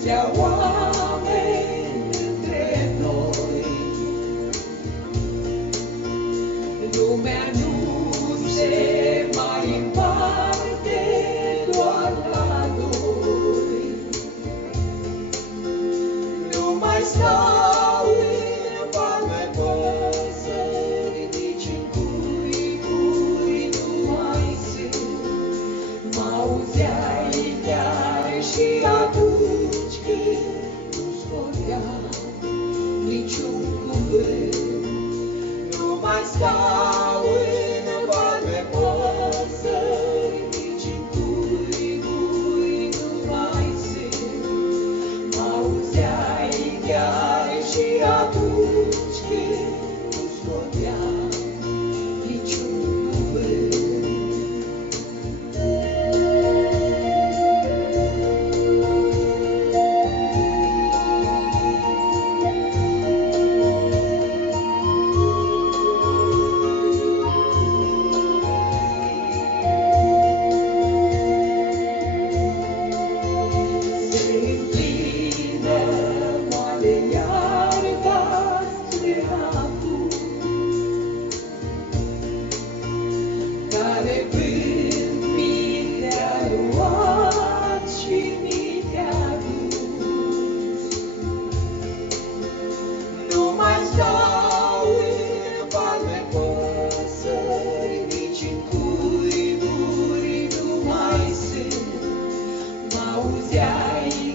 atâția oameni între noi. Lumea nu se mai împarte doar la doi. Nu mai stau în palme păsări, nici în cui nu mai sunt. M-auzeai chiar și atunci când nu-ți vorbeam niciun cuvânt. Nu mai stau în palme păsări, nici în cui nu mai sunt. M-auzeai chiar și atunci când nu-ți vorbeam niciun cuvânt. Care vânt mi te-a luat și mi te-a dus. Nu mai stau în palme păsări, nici în cuiburi nu mai sunt. M-auzeai